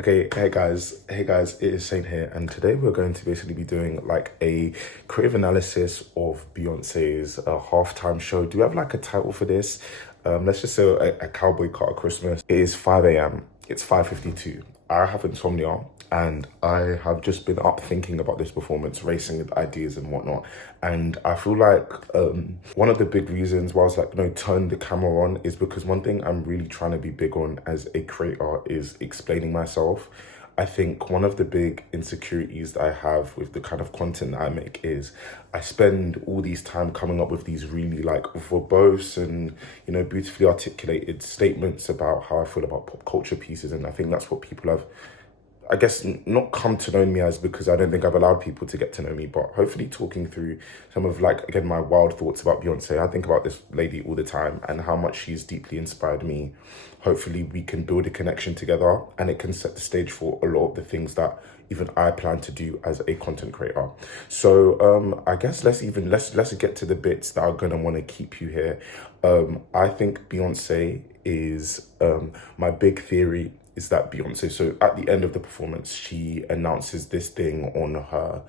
Okay, hey guys, it is Shane here, and today we're going to basically be doing like a creative analysis of Beyonce's halftime show. Do we have like a title for this? Let's just say a Cowboy Carter Christmas. It is 5 a.m. It's 5:52. I have insomnia, and I have just been up thinking about this performance, racing with ideas and whatnot. And I feel like one of the big reasons why I was like, no, turn the camera on is because one thing I'm really trying to be big on as a creator is explaining myself. I think one of the big insecurities that I have with the kind of content that I make is I spend all these time coming up with these really like verbose and, beautifully articulated statements about how I feel about pop culture pieces. And I think that's what people have, I guess, not come to know me as, because I don't think I've allowed people to get to know me, but hopefully talking through some of like, again, my wild thoughts about Beyonce. I think about this lady all the time and how much she's deeply inspired me. Hopefully we can build a connection together, and it can set the stage for a lot of the things that even I plan to do as a content creator. So I guess let's get to the bits that are gonna want to keep you here. I think Beyonce is my big theory is that Beyonce, so at the end of the performance, she announces this thing on her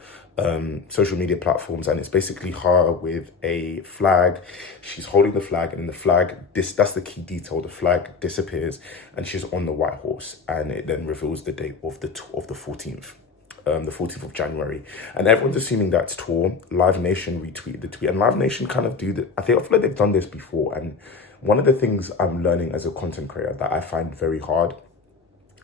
social media platforms, and it's basically her with a flag. She's holding the flag, and then the flag, that's the key detail, the flag disappears, and she's on the white horse, and it then reveals the date of the 14th. The 14th of January, and everyone's assuming that's tour. Live Nation retweeted the tweet, and Live Nation kind of do that. I feel like they've done this before, and one of the things I'm learning as a content creator that I find very hard,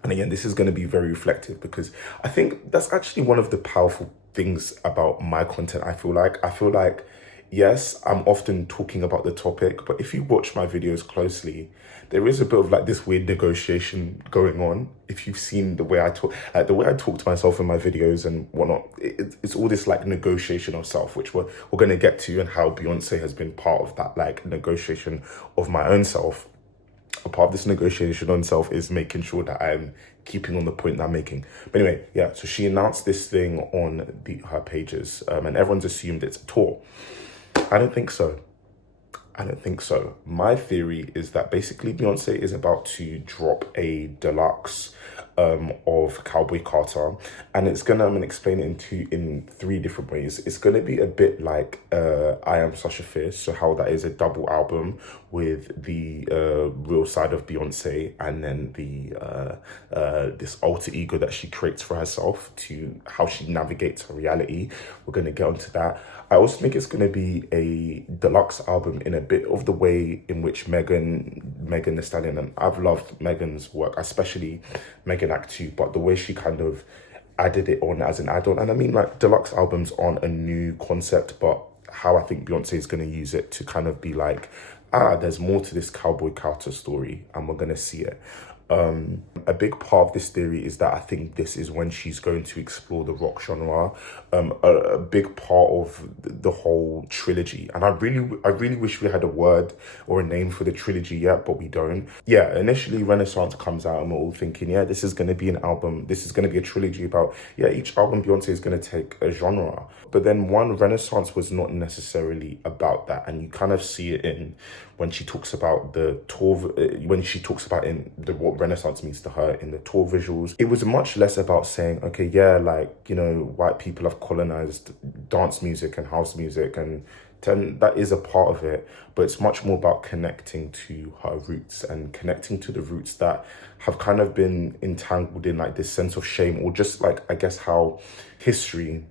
and again, this is going to be very reflective, because I think that's actually one of the powerful things about my content. I feel like, yes, I'm often talking about the topic, but if you watch my videos closely, there is a bit of like this weird negotiation going on. If you've seen the way I talk, like the way I talk to myself in my videos and whatnot, it's all this like negotiation of self, which we're going to get to, and how Beyonce has been part of that like negotiation of my own self. A part of this negotiation on self is making sure that I'm keeping on the point that I'm making. But anyway, yeah, so she announced this thing on her pages, and everyone's assumed it's a tour. I don't think so. My theory is that basically Beyonce is about to drop a deluxe of Cowboy Carter, and it's gonna, I'm gonna explain it in three different ways. It's gonna be a bit like I Am Such a Fierce, so how that is a double album with the real side of Beyonce, and then the this alter ego that she creates for herself, to how she navigates her reality. We're gonna get onto that. I also think it's going to be a deluxe album in a bit of the way in which Megan Thee Stallion, and I've loved Megan's work, especially Megan Act 2, but the way she kind of added it on as an add-on. And I mean, like, deluxe albums aren't a new concept, but how I think Beyonce is going to use it to kind of be like, there's more to this Cowboy Carter story, and we're going to see it. A big part of this theory is that I think this is when she's going to explore the rock genre, a big part of the whole trilogy. And I really wish we had a word or a name for the trilogy yet, but we don't. Yeah, initially Renaissance comes out and we're all thinking, yeah, this is going to be an album, this is going to be a trilogy about, yeah, each album Beyonce is going to take a genre. But then Renaissance was not necessarily about that, and you kind of see it in when she talks about the tour, when she talks about in the what Renaissance means to her in the tour visuals. It was much less about saying, okay, yeah, like, white people have colonized dance music and house music, and that is a part of it, but it's much more about connecting to her roots, and connecting to the roots that have kind of been entangled in like this sense of shame, or just like, I guess, how history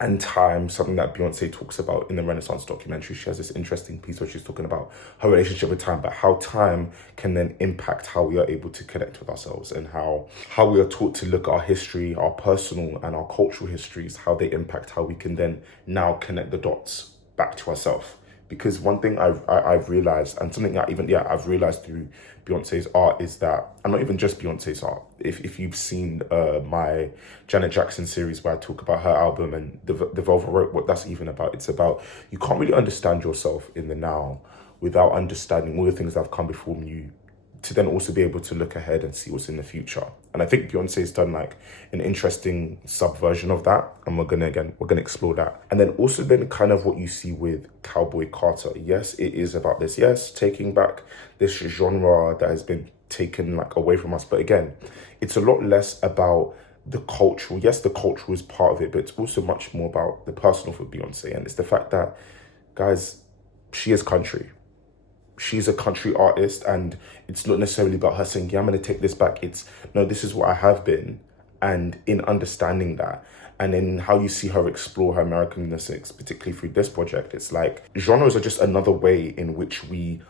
and time, something that Beyonce talks about in the Renaissance documentary. She has this interesting piece where she's talking about her relationship with time, but how time can then impact how we are able to connect with ourselves, and how we are taught to look at our history, our personal and our cultural histories, how they impact how we can then now connect the dots back to ourselves. Because one thing I've realized, and something that I've realized through Beyonce's art, is that, and not even just Beyonce's art, if you've seen my Janet Jackson series where I talk about her album and the Velvet Rope, what that's even about, it's about, you can't really understand yourself in the now without understanding all the things that have come before you, to then also be able to look ahead and see what's in the future. And I think Beyonce's done like an interesting subversion of that, and we're gonna explore that. And then also then kind of what you see with Cowboy Carter. Yes, it is about this, yes, taking back this genre that has been taken like away from us. But again, it's a lot less about the cultural. Yes, the cultural is part of it, but it's also much more about the personal for Beyonce. And it's the fact that, guys, she is country. She's a country artist, and it's not necessarily about her saying, yeah, I'm going to take this back. It's, no, this is what I have been. And in understanding that, and in how you see her explore her Americanness, particularly through this project, it's like genres are just another way in which we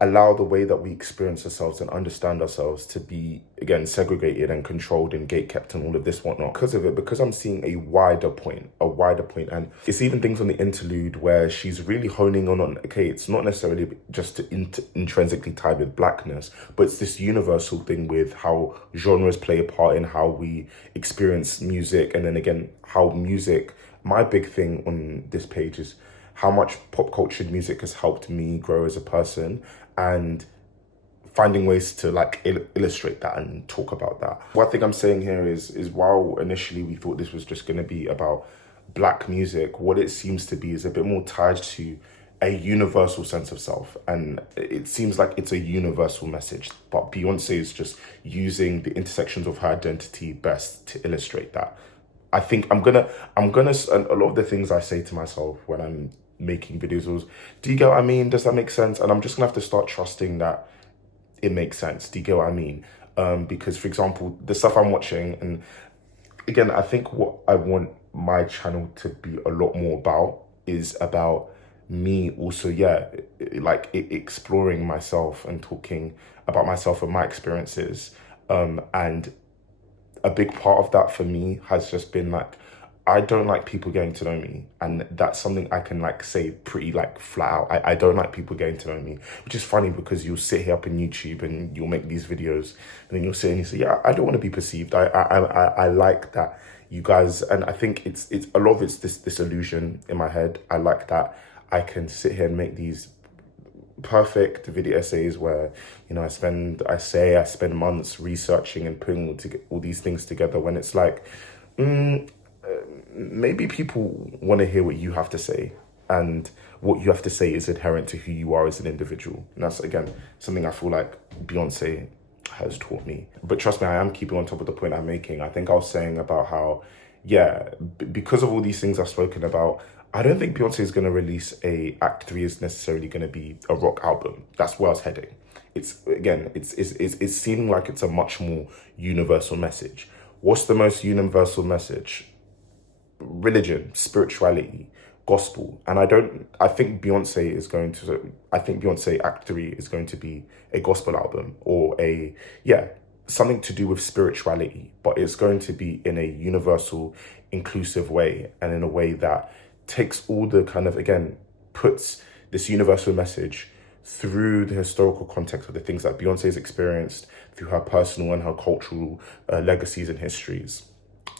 allow the way that we experience ourselves and understand ourselves to be, again, segregated and controlled and gatekept and all of this whatnot. Because of it, because I'm seeing a wider point, and it's even things on the interlude where she's really honing on, okay, it's not necessarily just to intrinsically tied with blackness, but it's this universal thing with how genres play a part in how we experience music. And then again, how music, my big thing on this page is how much pop culture music has helped me grow as a person, and finding ways to like illustrate that and talk about that. What I think I'm saying here is while initially we thought this was just going to be about black music, what it seems to be is a bit more tied to a universal sense of self. And it seems like it's a universal message, but Beyonce is just using the intersections of her identity best to illustrate that. I think I'm gonna, and a lot of the things I say to myself when I'm making videos was, do you get what I mean? Does that make sense? And I'm just gonna have to start trusting that it makes sense. Do you get what I mean? Because, for example, the stuff I'm watching, and again, I think what I want my channel to be a lot more about is about me also, exploring myself and talking about myself and my experiences. And a big part of that for me has just been like, I don't like people getting to know me. And that's something I can like say pretty like flat out. I don't like people getting to know me, which is funny because you'll sit here up in YouTube and you'll make these videos and then you'll sit and you say, yeah, I don't want to be perceived. I like that you guys, and I think it's a lot of it's this illusion in my head. I like that I can sit here and make these perfect video essays where, you know, I spend months researching and putting all these things together, when it's like, maybe people want to hear what you have to say, and what you have to say is inherent to who you are as an individual. And that's, again, something I feel like Beyonce has taught me. But trust me, I am keeping on top of the point I'm making. I think I was saying about how, because of all these things I've spoken about, I don't think Beyonce is going to release a Act 3 is necessarily going to be a rock album. That's where I was heading. It's seeming like it's a much more universal message. What's the most universal message? Religion, spirituality, gospel. And I think Beyonce Act 3 is going to be a gospel album, or something to do with spirituality, but it's going to be in a universal, inclusive way, and in a way that takes all the kind of, again, puts this universal message through the historical context of the things that Beyonce has experienced through her personal and her cultural legacies and histories.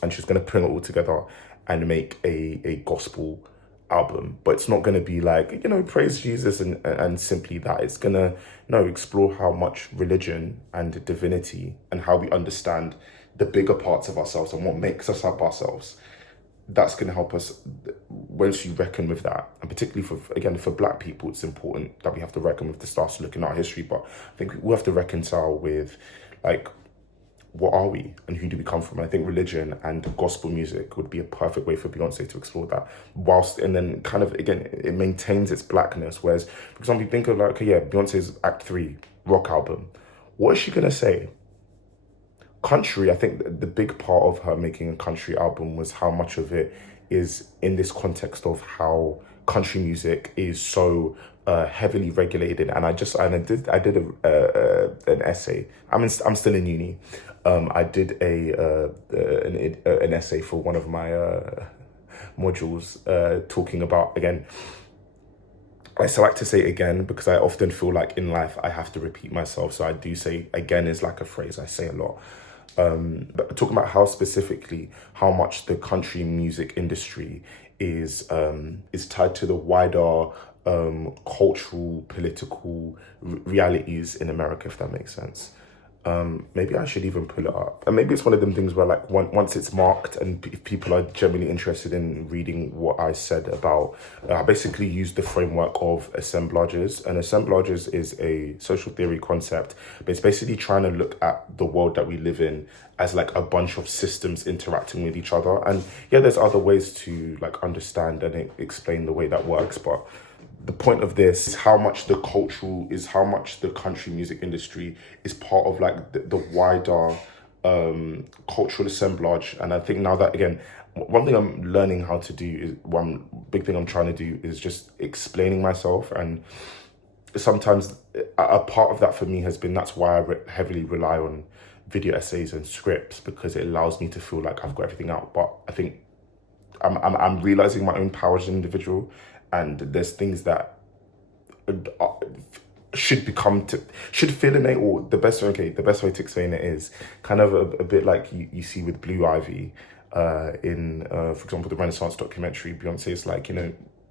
And she's going to bring it all together and make a gospel album. But it's not going to be like, you know, praise Jesus and simply that. It's going to, explore how much religion and divinity and how we understand the bigger parts of ourselves and what makes us up ourselves. That's going to help us once you reckon with that. And particularly for black people, it's important that we have to reckon with the stars looking at our history. But I think we have to reconcile with, like, what are we and who do we come from? And I think religion and gospel music would be a perfect way for Beyonce to explore that, and then kind of, again, it maintains its blackness. Whereas, for example, you think of like, Beyonce's Act 3 rock album. What is she going to say? Country, I think the big part of her making a country album was how much of it is in this context of how country music is so heavily regulated. And I did an essay. I'm still in uni. I did an essay for one of my modules talking about, again, I like to say again because I often feel like in life I have to repeat myself. So I do say again is like a phrase I say a lot. But talking about how much the country music industry is tied to the wider cultural, political realities in America, if that makes sense. Maybe I should even pull it up. And maybe it's one of them things where like once it's marked and if people are genuinely interested in reading what I said about, I basically used the framework of assemblages. And assemblages is a social theory concept, but it's basically trying to look at the world that we live in as like a bunch of systems interacting with each other. And yeah, there's other ways to like understand and explain the way that works, but the point of this is how much how much the country music industry is part of like the wider cultural assemblage. And I think now that, again, one thing I'm learning how to do is, one big thing I'm trying to do is just explaining myself. And sometimes a part of that for me has been, that's why I heavily rely on video essays and scripts, because it allows me to feel like I've got everything out. But I think I'm realizing my own power as an individual, and there's things that should fill in it, or the best way to explain it is kind of a bit like you see with Blue Ivy in for example the Renaissance documentary. Beyonce is like,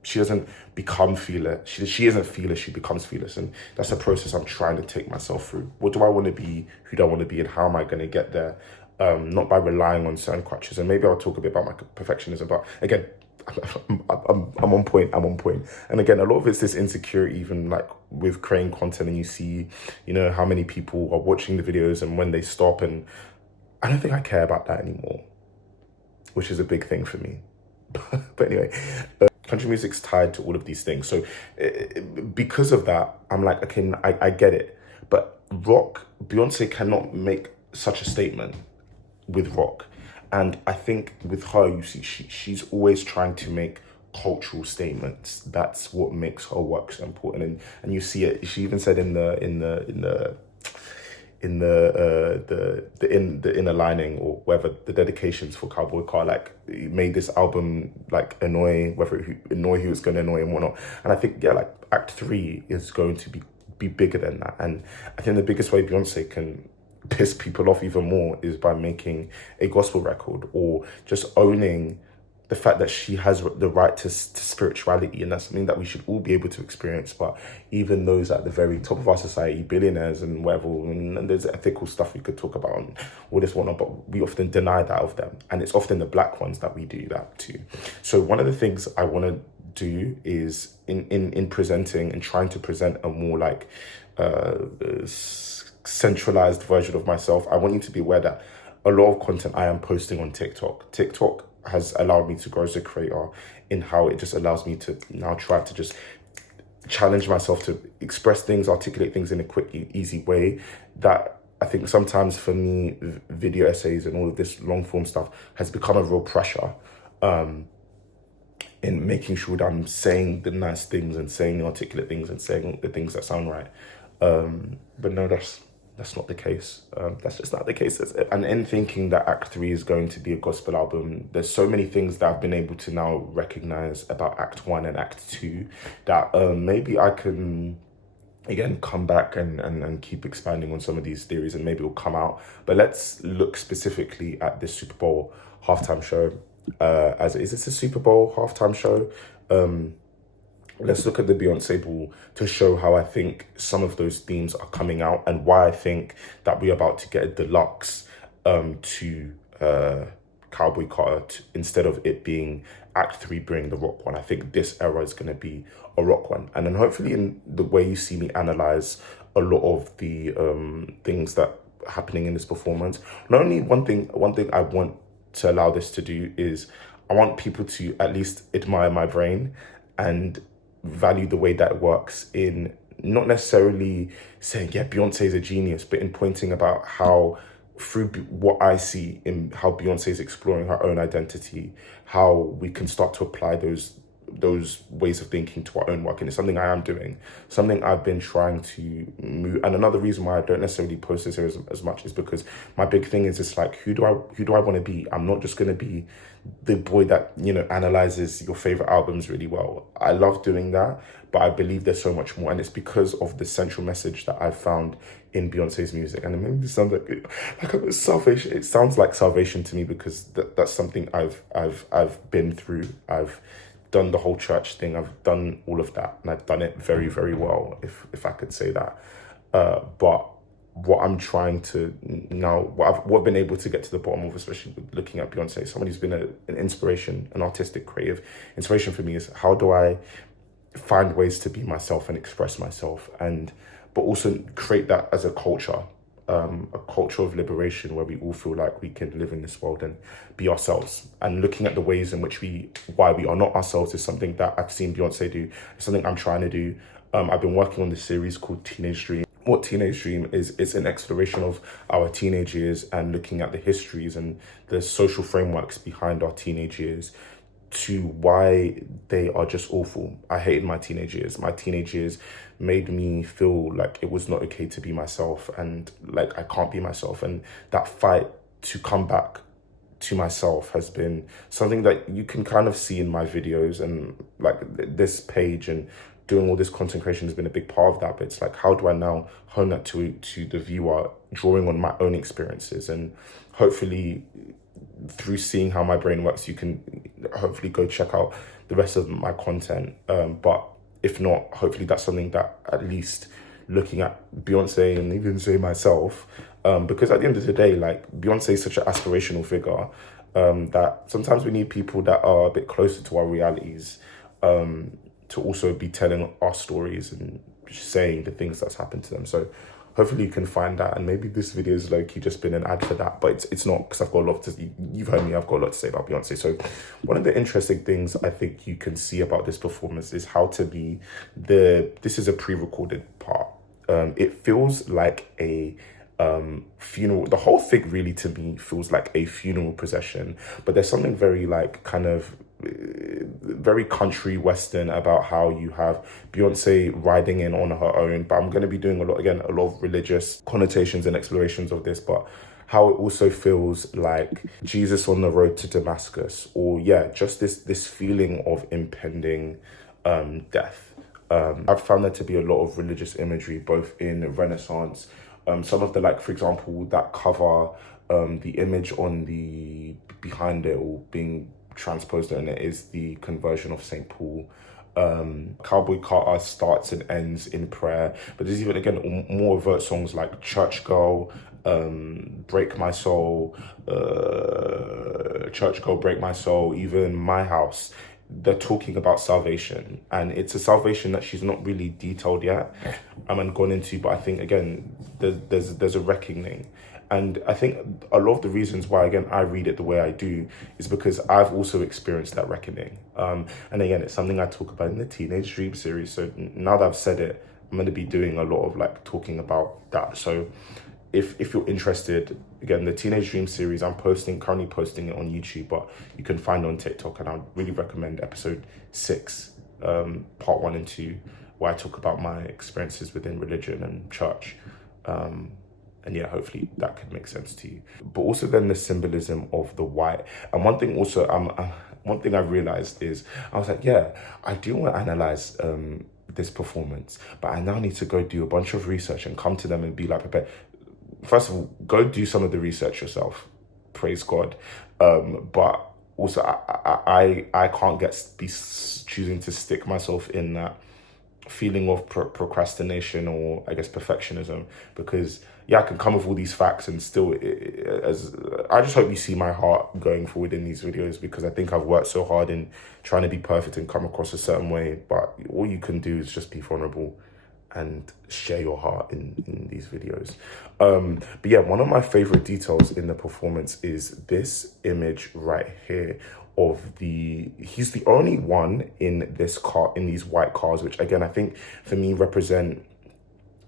she doesn't become fearless, she isn't fearless, she becomes fearless. And that's a process I'm trying to take myself through. What do I want to be, who do I want to be, and how am I going to get there? Not by relying on certain crutches. And maybe I'll talk a bit about my perfectionism, but again, I'm on point. And again, a lot of it's this insecurity, even like with creating content, and you see, how many people are watching the videos and when they stop, and I don't think I care about that anymore, which is a big thing for me. But anyway, country music's tied to all of these things. So because of that, I'm like, okay, I get it. But rock, Beyonce cannot make such a statement with rock. And I think with her, you see, she's always trying to make cultural statements. That's what makes her work so important. And you see it. She even said in the inner lining, or whatever, the dedications for Cowboy Carter, like, he made this album like annoy who was going to annoy and whatnot. And I think, yeah, like Act 3 is going to be bigger than that. And I think the biggest way Beyonce can piss people off even more is by making a gospel record, or just owning the fact that she has the right to spirituality, and that's something that we should all be able to experience. But even those at the very top of our society, billionaires and whatever, and there's ethical stuff we could talk about and all this whatnot, but we often deny that of them, and it's often the black ones that we do that to. So one of the things I want to do is in presenting and trying to present a more like centralized version of myself, I want you to be aware that a lot of content I am posting on TikTok has allowed me to grow as a creator, in how it just allows me to now try to just challenge myself to express things, articulate things in a quick, easy way. That I think sometimes for me, video essays and all of this long form stuff has become a real pressure in making sure that I'm saying the nice things and saying the articulate things and saying the things that sound right. But no, that's not the case. That's just not the case. And in thinking that Act 3 is going to be a gospel album, there's so many things that I've been able to now recognize about Act 1 and Act 2 that maybe I can, again, come back and keep expanding on some of these theories, and maybe it'll come out. But let's look specifically at this Super Bowl halftime show. Is this a Super Bowl halftime show? Let's look at the Beyonce Bowl to show how I think some of those themes are coming out, and why I think that we're about to get a deluxe to Cowboy Carter, instead of it being Act 3 bring the rock one. I think this era is going to be a rock one. And then hopefully in the way you see me analyze a lot of the things that are happening in this performance, not only one thing I want to allow this to do is I want people to at least admire my brain and value the way that it works, in not necessarily saying, yeah, Beyonce is a genius, but in pointing about how, through what I see in how Beyonce is exploring her own identity, how we can start to apply those ways of thinking to our own work. And it's something I am doing, something I've been trying to move. And another reason why I don't necessarily post this here as much is because my big thing is just like, who do I want to be? I'm not just going to be the boy that, analyzes your favorite albums really well. I love doing that, but I believe there's so much more. And it's because of the central message that I've found in Beyonce's music. And it maybe sounds like salvation. It sounds like salvation to me, because that's something I've been through. I've done the whole church thing. I've done all of that, and I've done it very, very well, if I could say that. But what I'm trying to now, what I've been able to get to the bottom of, especially with looking at Beyonce, someone who's been an inspiration, an artistic, creative inspiration for me, is how do I find ways to be myself and express myself, and but also create that as a culture of liberation where we all feel like we can live in this world and be ourselves. And looking at the ways in which why we are not ourselves is something that I've seen Beyonce do. It's something I'm trying to do. I've been working on this series called Teenage Dream. What Teenage Dream is, it's an exploration of our teenage years and looking at the histories and the social frameworks behind our teenage years to why they are just awful. I hated my teenage years. My teenage years made me feel like it was not okay to be myself and like I can't be myself. And that fight to come back to myself has been something that you can kind of see in my videos, and like this page and doing all this content creation has been a big part of that. But it's like, how do I now hone that to the viewer, drawing on my own experiences, and hopefully through seeing how my brain works, you can hopefully go check out the rest of my content. But if not, hopefully that's something that at least looking at Beyonce and even say myself, because at the end of the day, like Beyonce is such an aspirational figure, that sometimes we need people that are a bit closer to our realities, to also be telling our stories and saying the things that's happened to them. So hopefully you can find that, and maybe this video is low-key just been an ad for that, but it's not, because I've got a lot to, you've heard me, I've got a lot to say about Beyonce. So one of the interesting things I think you can see about this performance is how to be this is a pre-recorded part. It feels like a funeral. The whole thing really to me feels like a funeral procession, but there's something very like kind of very country western about how you have Beyonce riding in on her own. But I'm going to be doing a lot of religious connotations and explorations of this, but how it also feels like Jesus on the road to Damascus, or just this feeling of impending death. I've found there to be a lot of religious imagery, both in Renaissance, some of the, like, for example, that cover, the image on the behind it, or being transposed on it, is the conversion of St. Paul. Cowboy Carter starts and ends in prayer, but there's even, again, more overt songs like Church Girl, Break My Soul, Church Girl, Break My Soul, even My House. They're talking about salvation, and it's a salvation that she's not really detailed yet and gone into, but I think, again, there's a reckoning. And I think a lot of the reasons why, again, I read it the way I do is because I've also experienced that reckoning. And again, it's something I talk about in the Teenage Dream series. So now that I've said it, I'm going to be doing a lot of like talking about that. So if you're interested, again, the Teenage Dream series, I'm currently posting it on YouTube, but you can find it on TikTok. And I really recommend episode 6, part 1 and 2, where I talk about my experiences within religion and church. And hopefully that could make sense to you. But also then the symbolism of the white. And one thing also, one thing I realized is, I was like, I do want to analyze this performance, but I now need to go do a bunch of research and come to them and be like, prepared. First of all, go do some of the research yourself. Praise God. But also, I can't be choosing to stick myself in that feeling of procrastination, or I guess perfectionism, because I can come with all these facts and still, I just hope you see my heart going forward in these videos, because I think I've worked so hard in trying to be perfect and come across a certain way, but all you can do is just be vulnerable and share your heart in these videos. But one of my favorite details in the performance is this image right here of he's the only one in this car, in these white cars, which again, I think for me represent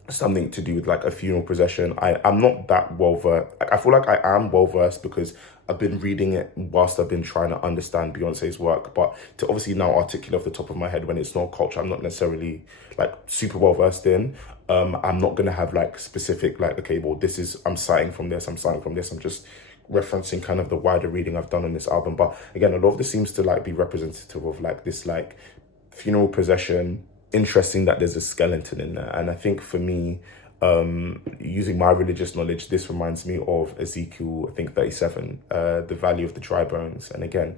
something to do with like a funeral procession. I'm not that well versed. I feel like I am well versed because I've been reading it whilst I've been trying to understand Beyonce's work, but to obviously now articulate off the top of my head when it's not culture I'm not necessarily like super well versed in, I'm not gonna have like specific like, okay, well, I'm citing from this, I'm just referencing kind of the wider reading I've done on this album. But again, a lot of this seems to like be representative of like this like funeral procession. Interesting that there's a skeleton in there. And I think for me, using my religious knowledge, this reminds me of Ezekiel, I think 37, the valley of the dry bones. And again,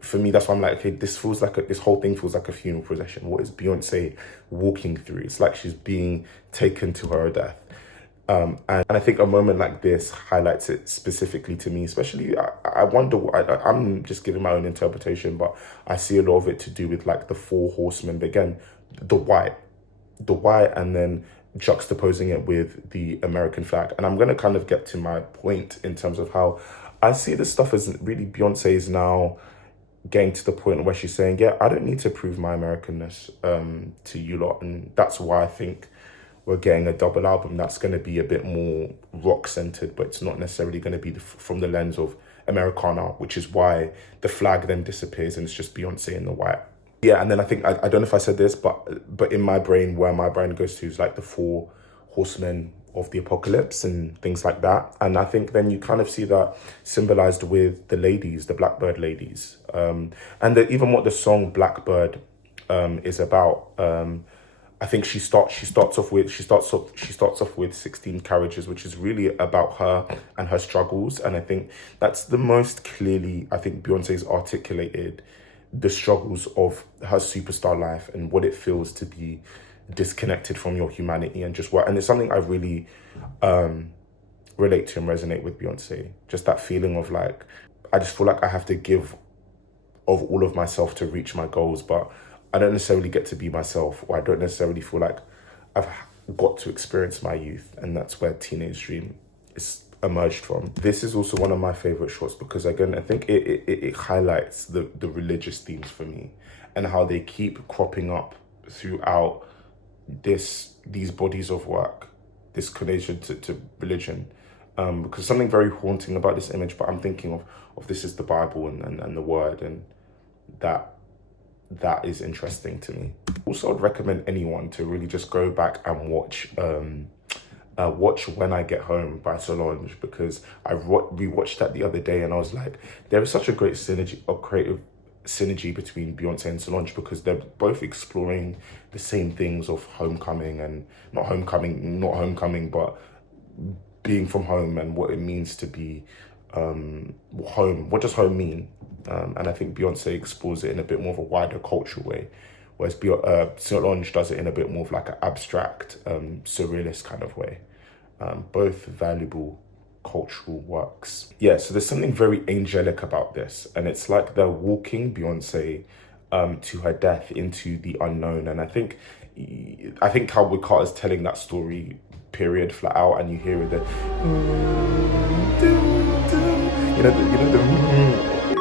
for me, that's why I'm like, okay, this whole thing feels like a funeral procession. What is Beyonce walking through? It's like she's being taken to her death. And I think a moment like this highlights it specifically to me, especially, I wonder, I'm just giving my own interpretation, but I see a lot of it to do with like the four horsemen, but again, the white, and then juxtaposing it with the American flag. And I'm going to kind of get to my point in terms of how I see this stuff as really Beyonce is now getting to the point where she's saying, yeah, I don't need to prove my Americanness to you lot. And that's why I think we're getting a double album that's going to be a bit more rock centered, but it's not necessarily going to be from the lens of Americana, which is why the flag then disappears and it's just Beyonce in the white. Yeah, and then I think, I don't know if I said this, but in my brain, where my brain goes to is like the four horsemen of the apocalypse and things like that. And I think then you kind of see that symbolized with the ladies, the Blackbird ladies. Even what the song Blackbird is about. I think she starts off with 16 carriages, which is really about her and her struggles. And I think that's the most clearly, I think, Beyonce's articulated the struggles of her superstar life and what it feels to be disconnected from your humanity and just what. And it's something I really relate to and resonate with Beyonce. Just that feeling of like, I just feel like I have to give of all of myself to reach my goals, but I don't necessarily get to be myself, or I don't necessarily feel like I've got to experience my youth. And that's where Teenage Dream is emerged from. This is also one of my favorite shorts because, again, I think it highlights the religious themes for me and how they keep cropping up throughout these bodies of work, this connection to religion. Because something very haunting about this image, but I'm thinking of this is the Bible and the word, and that is interesting to me. Also, I'd recommend anyone to really just go back and watch When I Get Home by Solange, because I rewatched that the other day and I was like, there is such a great creative synergy between Beyonce and Solange, because they're both exploring the same things of homecoming and not homecoming, but being from home and what it means to be home. What does home mean? And I think Beyonce explores it in a bit more of a wider cultural way, whereas Solange does it in a bit more of like an abstract, surrealist kind of way. Both valuable cultural works. Yeah, so there's something very angelic about this, and it's like they're walking Beyonce to her death into the unknown. And I think Cowboy Carter is telling that story, period, flat out, and you hear it,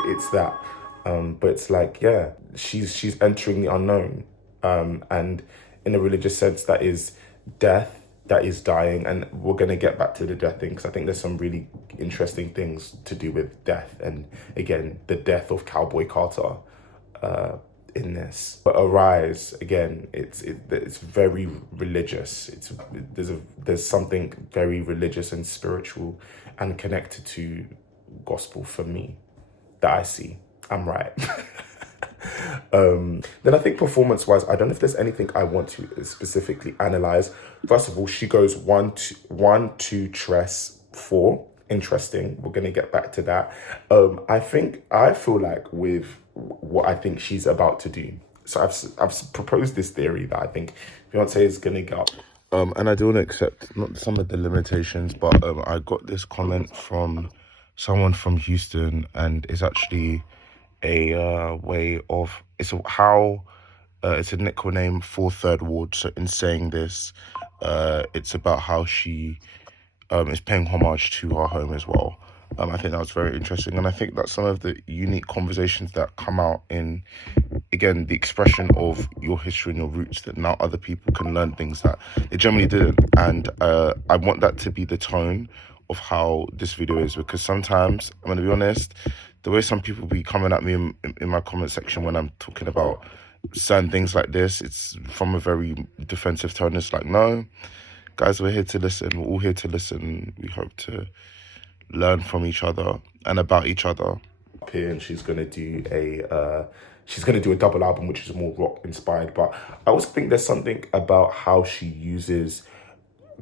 it's that. But it's like, yeah, she's entering the unknown, and in a religious sense, that is death, that is dying. And we're going to get back to the death thing, because I think there's some really interesting things to do with death, and again, the death of Cowboy Carter in this. But Arise, again, it's very religious. There's something very religious and spiritual and connected to gospel for me that I see. I'm right. Then I think performance-wise, I don't know if there's anything I want to specifically analyze. First of all, she goes 1 2 Tress 4. Interesting. We're gonna get back to that. I feel like with what I think she's about to do. So I've proposed this theory that I think Beyonce is gonna get up. And I do want to accept not some of the limitations, but I got this comment from someone from Houston, and it's actually a way of, it's a nickname for Third Ward. So in saying this, it's about how she is paying homage to her home as well. I think that was very interesting, and I think that some of the unique conversations that come out in, again, the expression of your history and your roots, that now other people can learn things that they generally didn't. And I want that to be the tone of how this video is, because sometimes, I'm going to be honest, the way some people be coming at me in my comment section when I'm talking about certain things like this, it's from a very defensive tone. It's like, no, guys, we're here to listen. We're all here to listen. We hope to learn from each other and about each other. Up here, and she's gonna do a double album, which is more rock inspired. But I also think there's something about how she uses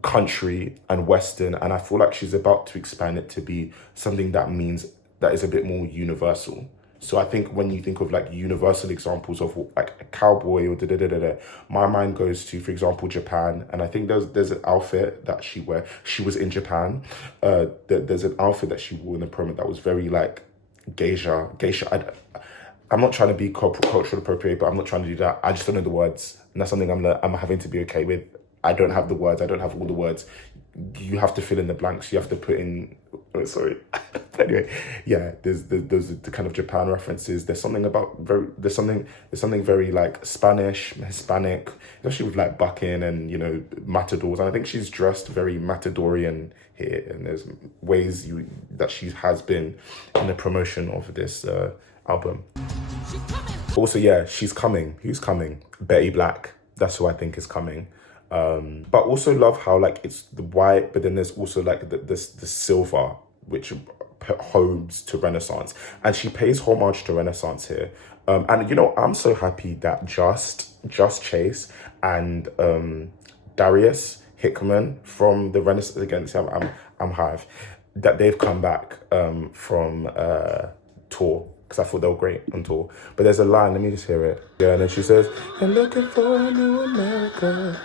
country and western, and I feel like she's about to expand it to be something that is a bit more universal. So I think when you think of like universal examples of like a cowboy or da da da da da, my mind goes to, for example, Japan. And I think there's an outfit that she wear. She was in Japan. There's an outfit that she wore in the promo that was very like geisha. I'm not trying to be cultural appropriate, but I'm not trying to do that. I just don't know the words, and that's something I'm having to be okay with. I don't have the words. I don't have all the words. You have to fill in the blanks. You have to put in. Oh, sorry. But anyway, yeah. There's the kind of Japan references. There's something very like Spanish, Hispanic, especially with like bucking and matadors. And I think she's dressed very matadorian here. And there's ways that she has been in the promotion of this album. Also, yeah, she's coming. Who's coming? Betty Black. That's who I think is coming. But also love how like it's the white, but then there's also like the silver, which homes to Renaissance, and she pays homage to Renaissance here. And I'm so happy that Just Chase and Darius Hickman from the Renaissance, again, I'm Hive, that they've come back from tour, because I thought they were great on tour. But there's a line, let me just hear it. Yeah, and then she says, "You're looking for a new America."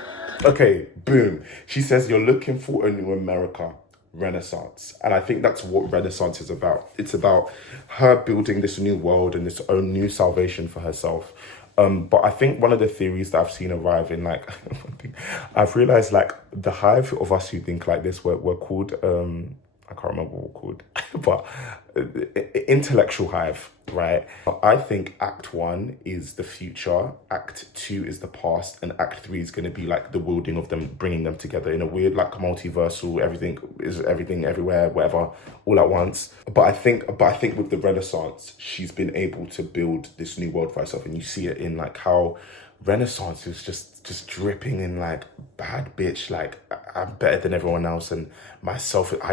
Okay, boom. She says, "You're looking for a new America, Renaissance." And I think that's what Renaissance is about. It's about her building this new world and this own new salvation for herself. But I think one of the theories that I've seen arrive in, like, I've realized, like, the hive of us who think like this, we're called, I can't remember what we're called, but intellectual hive, right? I think Act 1 is the future, Act 2 is the past, and Act 3 is going to be like the wielding of them, bringing them together in a weird, like, multiversal, everything is everything everywhere, whatever, all at once. But I think with the Renaissance, she's been able to build this new world for herself, and you see it in like how Renaissance is just dripping in like bad bitch, like I'm better than everyone else, and I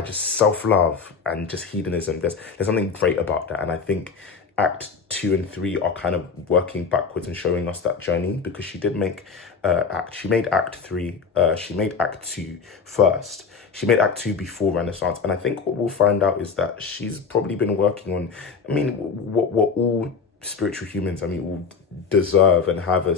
just self-love and just hedonism. There's something great about that, and I think Act 2 and 3 are kind of working backwards and showing us that journey, because she did make she made Act 3, she made Act 2 first. She made Act 2 before Renaissance, and I think what we'll find out is that she's probably been working on, what all spiritual humans, will deserve and have a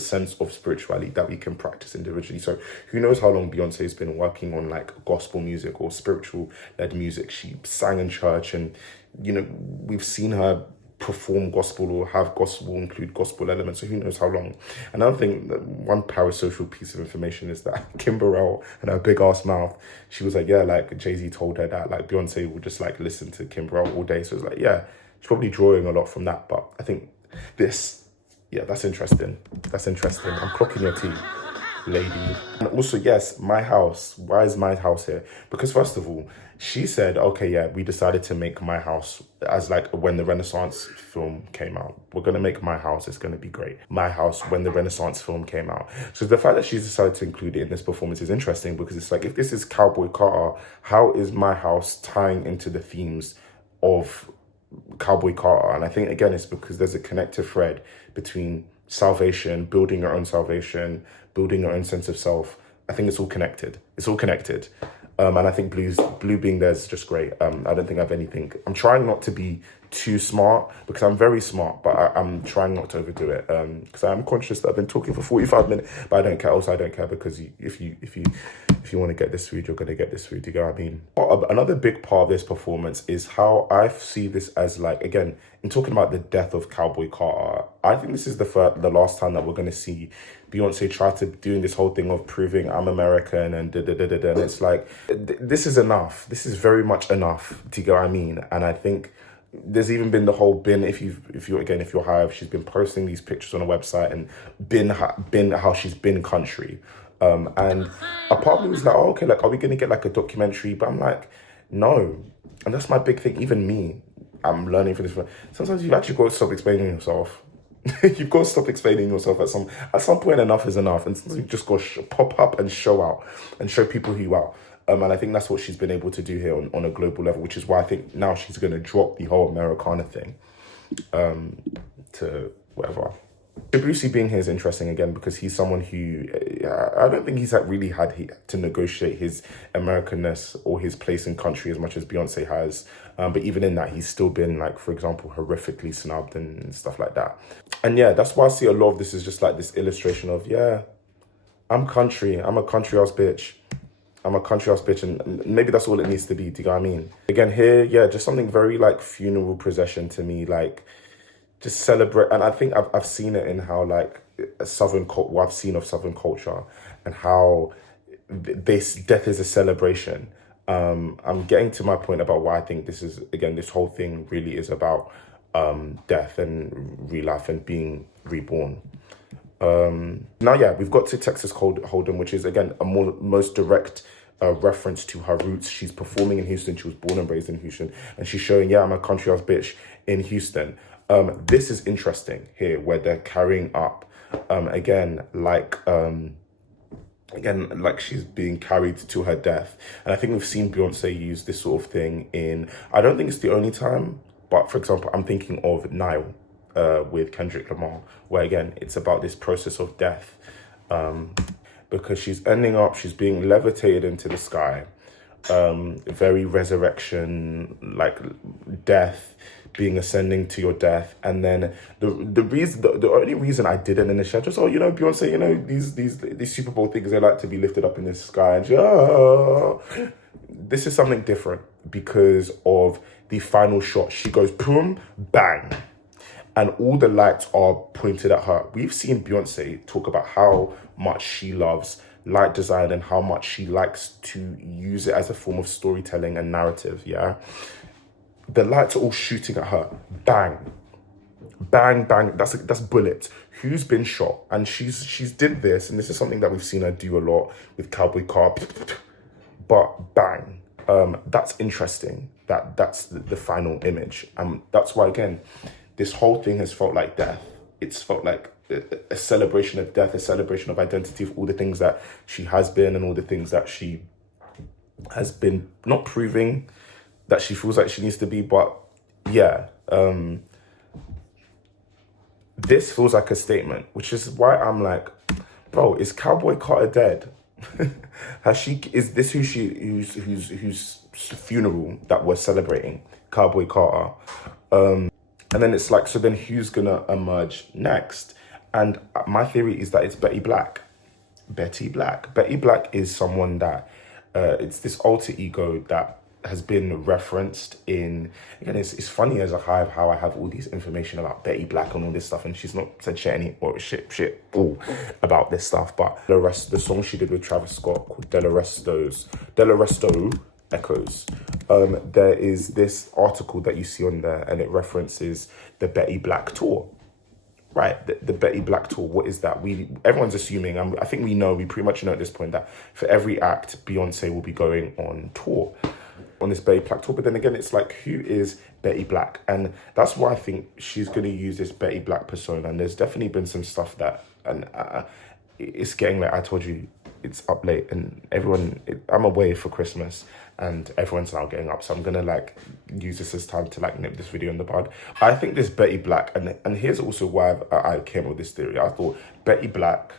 sense of spirituality that we can practice individually. So who knows how long Beyonce has been working on like gospel music or spiritual led music. She sang in church, and we've seen her perform gospel or have gospel include gospel elements. So who knows how long. Another thing, one parasocial piece of information is that Kim Burrell and her big ass mouth, she was like, yeah, like Jay-Z told her that like Beyonce would just like listen to Kim Burrell all day. So it's like, yeah, she's probably drawing a lot from that. But I think that's interesting. That's interesting. I'm clocking your tea, lady. And also, yes, my house. Why is my house here? Because first of all, she said, okay, yeah, we decided to make my house as like when the Renaissance film came out. We're going to make my house. It's going to be great. My house when the Renaissance film came out. So the fact that she's decided to include it in this performance is interesting, because it's like, if this is Cowboy Carter, how is my house tying into the themes of Cowboy Carter? And I think, again, it's because there's a connective thread between salvation, building your own salvation, building your own sense of self. I think it's all connected. It's all connected. And I think Blue being there is just great. I don't think I have anything. I'm trying not to be too smart, because I'm very smart, but I'm trying not to overdo it. Because I'm conscious that I've been talking for 45 minutes, but I don't care. Also, I don't care, because if you want to get this food, you're going to get this food. You know what I mean? Another big part of this performance is how I see this as, like, again, in talking about the death of Cowboy Carter, I think this is the last time that we're going to see Beyonce try to doing this whole thing of proving I'm American and da-da-da-da-da. And it's like, this is enough. This is very much enough. Do you get what I mean? And I think there's even been the whole if you're Hive, she's been posting these pictures on a website and been how she's been country. And a part of me was like, oh, okay, like, are we going to get like a documentary? But I'm like, no. And that's my big thing. Even me, I'm learning from this. Sometimes you've actually got to stop explaining yourself. You've got to stop explaining yourself at some point. Enough is enough. And sometimes you just got to pop up and show out and show people who you are. And I think that's what she's been able to do here on a global level, which is why I think now she's going to drop the whole Americana thing to whatever. Debussy being here is interesting again because he's someone who I don't think he's like really had to negotiate his Americanness or his place in country as much as Beyonce has. But even in that, he's still been like, for example, horrifically snubbed and stuff like that. And yeah, that's why I see a lot of this is just like this illustration of, yeah, I'm country. I'm a country ass bitch. I'm a country ass bitch, and maybe that's all it needs to be. Do you know what I mean? Again, here, yeah, just something very like funeral procession to me, like just celebrate. And I think I've seen it in how like what I've seen of Southern culture and how this death is a celebration. I'm getting to my point about why I think this is, again, this whole thing really is about death and relife and being reborn. Now, yeah, we've got to Texas Hold'em, which is, again, most direct reference to her roots. She's performing in Houston. She was born and raised in Houston. And she's showing, yeah, I'm a country ass bitch in Houston. This is interesting here, where they're carrying up, again, like she's being carried to her death. And I think we've seen Beyonce use this sort of thing in, I don't think it's the only time, but for example, I'm thinking of Nile with Kendrick Lamar, where again, it's about this process of death, because she's being levitated into the sky, very resurrection, like death, being ascending to your death. And then the only reason I didn't initially, just, oh, you know, Beyonce, you know, these Super Bowl things, they like to be lifted up in the sky, and this is something different because of the final shot. She goes boom, bang, and all the lights are pointed at her. We've seen Beyonce talk about how much she loves light design and how much she likes to use it as a form of storytelling and narrative, yeah? The lights are all shooting at her. Bang. Bang, bang. That's bullets. Who's been shot? And she's did this, and this is something that we've seen her do a lot with Cowboy Carter. But bang. That's interesting. That's the final image. That's why, again, this whole thing has felt like death. It's felt like a celebration of death, a celebration of identity, of all the things that she has been and all the things that she has been not proving that she feels like she needs to be. But yeah, this feels like a statement, which is why I'm like, bro, is Cowboy Carter dead? Is this whose funeral that we're celebrating? Cowboy Carter. And then it's like, so then who's gonna emerge next? And my theory is that it's Betty Black. Betty Black. Betty Black is someone that, it's this alter ego that has been referenced in, again, it's funny as how I have all these information about Betty Black and all this stuff, and she's not said shit about this stuff. But the song she did with Travis Scott called Delaresto Echoes, there is this article that you see on there, and it references the Betty Black tour. Right, the Betty Black tour, what is that? Everyone's assuming, I think we pretty much know at this point that for every act, Beyonce will be going on tour, on this Betty Black tour. But then again, it's like, who is Betty Black? And that's why I think she's going to use this Betty Black persona. And there's definitely been some stuff that, and it's getting like, I told you, it's up late, and I'm away for Christmas, and everyone's now getting up, so I'm gonna like use this as time to like nip this video in the bud. I think this Betty Black, and here's also why I came up with this theory. I thought Betty Black,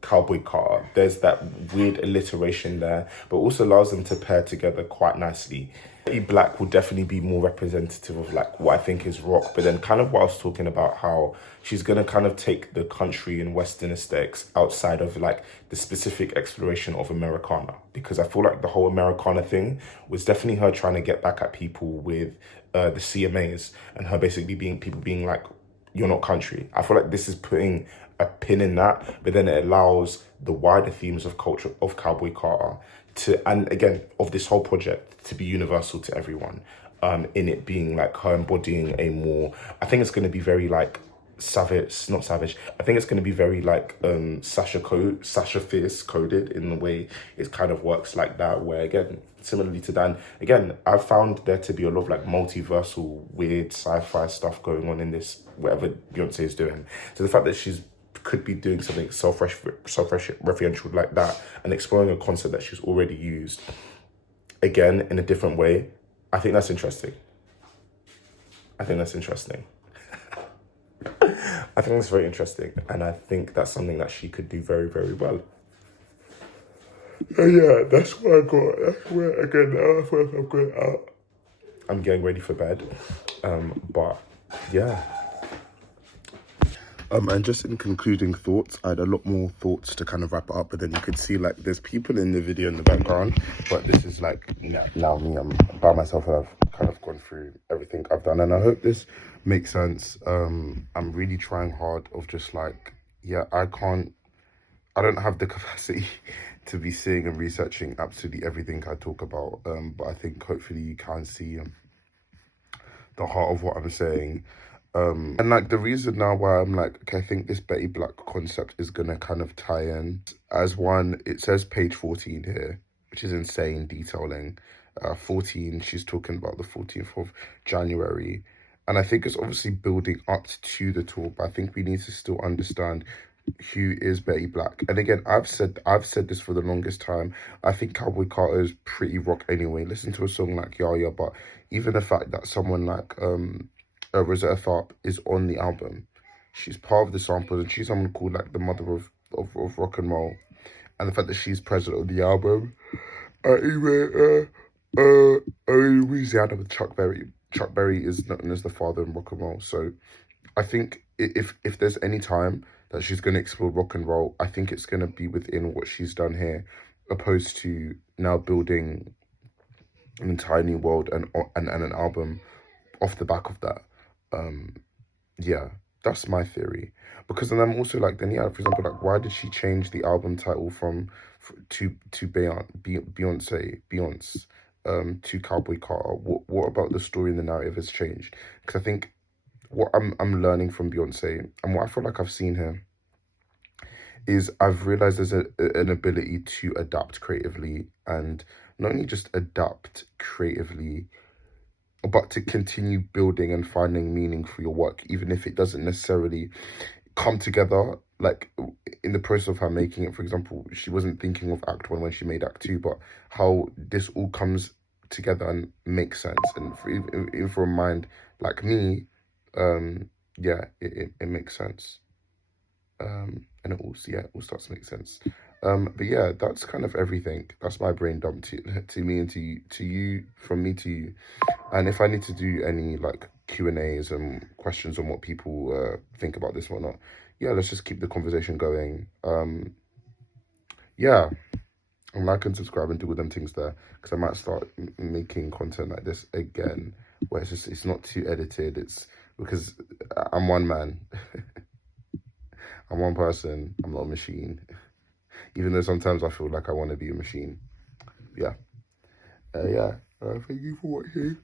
Cowboy Carter, there's that weird alliteration there, but also allows them to pair together quite nicely. Betty Black will definitely be more representative of like what I think is rock, but then kind of what I was talking about, how she's gonna kind of take the country and Western aesthetics outside of like the specific exploration of Americana, because I feel like the whole Americana thing was definitely her trying to get back at people with the CMAs, and her basically being like, you're not country. I feel like this is putting a pin in that, but then it allows the wider themes of culture of Cowboy Carter to, and again, of this whole project, to be universal to everyone, in it being like her embodying a more, I think it's going to be very like savage, not savage, I think it's going to be very like Sasha Fierce coded in the way it kind of works like that, where again, similarly to Dan, again, I've found there to be a lot of like multiversal, weird sci-fi stuff going on in this, whatever Beyonce is doing. So the fact that she's could be doing something self-referential like that and exploring a concept that she's already used, again, in a different way, I think that's interesting. I think it's very interesting, and I think that's something that she could do very, very well. Yeah, that's what I got. That's where, again, that's where I'm going out. I'm getting ready for bed. But yeah. And just in concluding thoughts, I had a lot more thoughts to kind of wrap it up, but then you could see like there's people in the video in the background, but this is like now me, I'm by myself, and I've kind of gone through everything I've done, and I hope this makes sense. I'm really trying hard of just like, I don't have the capacity to be seeing and researching absolutely everything I talk about, but I think hopefully you can see the heart of what I'm saying. And like the reason now why I'm like, okay, I think this Betty Black concept is gonna kind of tie in as one. It says page 14 here, which is insane detailing. 14, she's talking about the 14th of January. And I think it's obviously building up to the tour, but I think we need to still understand who is Betty Black. And again, I've said this for the longest time. I think Cowboy Carter is pretty rock anyway. Listen to a song like Yaya, but even the fact that someone like Rosetta Tharpe is on the album, she's part of the samples, and she's someone called like the mother of rock and roll, and the fact that she's president of the album, Louisiana with Chuck Berry. Chuck Berry is known as the father of rock and roll. So I think if there's any time that she's going to explore rock and roll, I think it's going to be within what she's done here, opposed to now building an entire new world and an album off the back of that. Yeah, that's my theory. Because then I'm also like, then yeah, for example, like why did she change the album title to Beyonce to Cowboy Carter? What about the story and the narrative has changed? Because I think what I'm learning from Beyonce, and what I feel like I've seen here, is I've realized there's an ability to adapt creatively, and not only just adapt creatively, but to continue building and finding meaning for your work, even if it doesn't necessarily come together. Like in the process of her making it, for example, she wasn't thinking of Act 1 when she made Act 2, but how this all comes together and makes sense. And even for a mind like me, it makes sense. And it all starts to make sense. But yeah, that's kind of everything. That's my brain dump to me and to you, from me to you. And if I need to do any like Q&As and questions on what people think about this or not, let's just keep the conversation going. And like and subscribe and do all them things there, because I might start making content like this again, where it's not too edited. It's because I'm one man. I'm one person. I'm not a machine. Even though sometimes I feel like I want to be a machine. Thank you for watching.